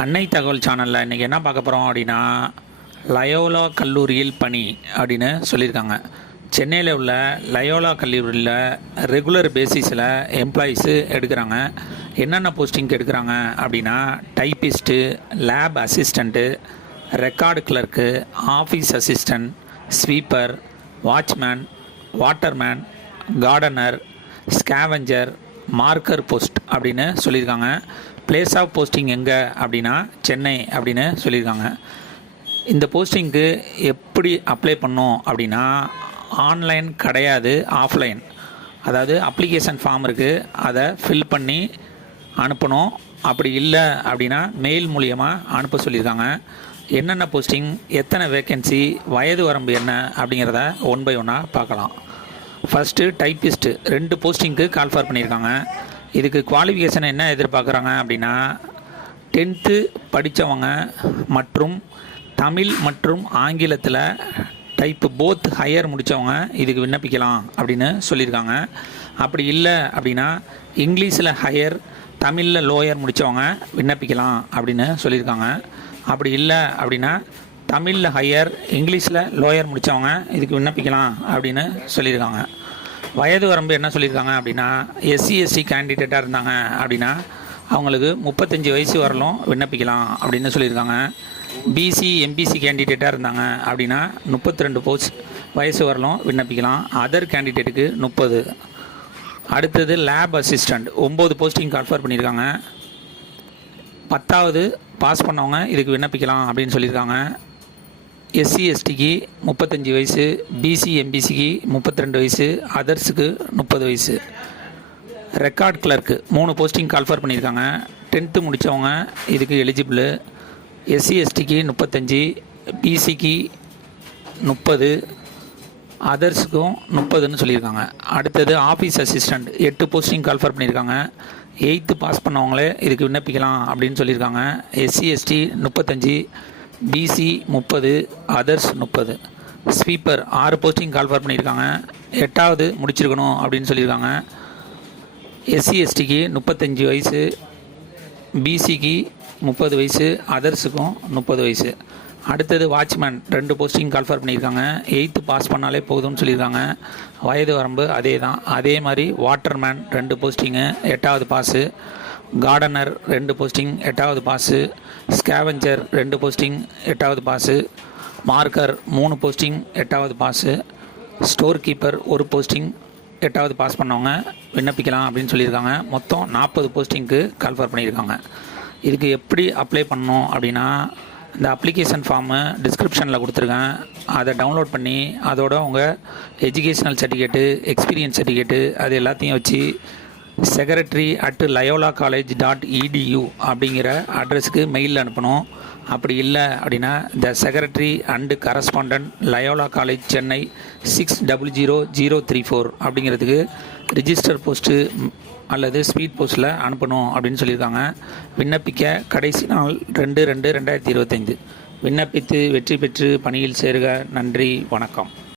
அன்னை தகவல் சேனலில் இன்றைக்கி என்ன பார்க்க போகிறோம் அப்படின்னா, லயோலா கல்லூரியில் பணி அப்படின்னு சொல்லியிருக்காங்க. சென்னையில் உள்ள லயோலா கல்லூரியில் ரெகுலர் பேசிஸில் எம்ப்ளாயீஸு எடுக்கிறாங்க. என்னென்ன போஸ்டிங்க்கு எடுக்கிறாங்க அப்படின்னா, typist, lab assistant, record clerk, office assistant, sweeper, watchman, waterman, gardener, scavenger, marker post அப்படின்னு சொல்லியிருக்காங்க. பிளேஸ் ஆஃப் போஸ்டிங் எங்கே அப்படின்னா சென்னை அப்படின்னு சொல்லியிருக்காங்க. இந்த போஸ்டிங்க்கு எப்படி அப்ளை பண்ணோம் அப்படின்னா, ஆன்லைன் கிடையாது, ஆஃப்லைன். அதாவது அப்ளிகேஷன் ஃபார்ம் இருக்குது, அதை ஃபில் பண்ணி அனுப்பணும். அப்படி இல்லை அப்படின்னா மெயில் மூலியமாக அனுப்ப சொல்லியிருக்காங்க. என்னென்ன போஸ்டிங், எத்தனை வேக்கன்சி, வயது வரம்பு என்ன அப்படிங்கிறத ஒன் பை ஒன்னாக பார்க்கலாம். ஃபஸ்ட்டு டைப்பிஸ்ட்டு 2 போஸ்டிங்க்கு கால்ஃபார் பண்ணியிருக்காங்க. இதுக்கு குவாலிஃபிகேஷன் என்ன எதிர்பார்க்குறாங்க அப்படின்னா, 10th படித்தவங்க மற்றும் தமிழ் மற்றும் ஆங்கிலத்தில் டைப்பு போத் ஹையர் முடித்தவங்க இதுக்கு விண்ணப்பிக்கலாம் அப்படின்னு சொல்லியிருக்காங்க. அப்படி இல்லை அப்படின்னா இங்கிலீஷில் ஹையர், தமிழில் லோயர் முடித்தவங்க விண்ணப்பிக்கலாம் அப்படின்னு சொல்லியிருக்காங்க. அப்படி இல்லை அப்படின்னா தமிழில் ஹையர், இங்கிலீஷில் லோயர் முடித்தவங்க இதுக்கு விண்ணப்பிக்கலாம் அப்படின்னு சொல்லியிருக்காங்க. வயது வரம்பு என்ன சொல்லியிருக்காங்க அப்படின்னா, எஸ்சி கேண்டிடேட்டாக இருந்தாங்க அப்படின்னா அவங்களுக்கு 35 வயசு வரலும் விண்ணப்பிக்கலாம் அப்படின்னு சொல்லியிருக்காங்க. பிசி எம்பிசி கேண்டிடேட்டாக இருந்தாங்க அப்படின்னா 32 வயசு வரலும் விண்ணப்பிக்கலாம். அதர் கேண்டிடேட்டுக்கு 30. அடுத்தது லேப் அசிஸ்டண்ட் 9 போஸ்டிங் கால்ஃபர் பண்ணியிருக்காங்க. 10வது பாஸ் பண்ணவங்க இதுக்கு விண்ணப்பிக்கலாம் அப்படின்னு சொல்லியிருக்காங்க. எஸ்சி எஸ்டிக்கு 35 வயசு, பிசி எம்பிசிக்கு 32 வயசு, அதர்ஸுக்கு 30 வயசு. ரெக்கார்ட் கிளர்க்கு 3 போஸ்டிங் கால்ஃபர் பண்ணியிருக்காங்க. 10th முடித்தவங்க இதுக்கு எலிஜிபிள். எஸ்சி எஸ்டிக்கு 35, பிசிக்கு 30, அதர்ஸுக்கும் 30ன்னு சொல்லியிருக்காங்க. அடுத்தது ஆஃபீஸ் அசிஸ்டண்ட் 8 போஸ்டிங் கால்ஃபர் பண்ணியிருக்காங்க. 8th பாஸ் பண்ணவங்களே இதுக்கு விண்ணப்பிக்கலாம் அப்படின்னு சொல்லியிருக்காங்க. SC ST 35, BC 30, others 30. Sweeper 6 posting call for பண்ணியிருக்காங்க. 8வது முடிச்சிருக்கணும் அப்படின்னு சொல்லியிருக்காங்க. எஸ்சி எஸ்டிக்கு 35 வயசு, பிசிக்கு 30 வயசு, அதர்ஸுக்கும் 30 வயசு. அடுத்தது வாட்ச்மேன் 2 போஸ்டிங் கால்ஃபர் பண்ணியிருக்காங்க. 8th பாஸ் பண்ணாலே போதும்னு சொல்லியிருக்காங்க. வயது வரம்பு அதே தான். அதே மாதிரி வாட்டர்மேன் 2 போஸ்டிங்கு, 8வது பாஸு. கார்டனர் 2 போஸ்டிங், 8வது பாஸு. ஸ்கேவெஞ்சர் 2 போஸ்டிங், 8வது பாஸு. மார்க்கர் 3 போஸ்டிங், 8வது பாஸு. ஸ்டோர் கீப்பர் 1 போஸ்டிங், 8வது பாஸ் பண்ணவங்க விண்ணப்பிக்கலாம் அப்படின்னு சொல்லியிருக்காங்க. மொத்தம் 40 போஸ்டிங்க்கு கால்ஃபர் பண்ணியிருக்காங்க. இதுக்கு எப்படி அப்ளை பண்ணணும் அப்படின்னா, இந்த அப்ளிகேஷன் ஃபார்மு டிஸ்கிரிப்ஷனில் கொடுத்துருக்கேன். அதை டவுன்லோட் பண்ணி அதோட உங்கள் எஜுகேஷ்னல் சர்டிஃபிகேட்டு, எக்ஸ்பீரியன்ஸ் சர்டிஃபிகேட்டு அது எல்லாத்தையும் வச்சு secretary@layolacollege.edu அப்படிங்கிற அட்ரஸுக்கு மெயிலில் அனுப்பணும். அப்படி இல்லை அப்படின்னா த secretary and correspondent Loyola college Chennai 600034 அப்படிங்கிறதுக்கு ரிஜிஸ்டர் போஸ்ட்டு அல்லது ஸ்பீட் போஸ்ட்டில் அனுப்பணும் அப்படின்னு சொல்லியிருக்காங்க. விண்ணப்பிக்க கடைசி நாள் 2/2/2025. விண்ணப்பித்து வெற்றி பெற்று பணியில் சேருக. நன்றி, வணக்கம்.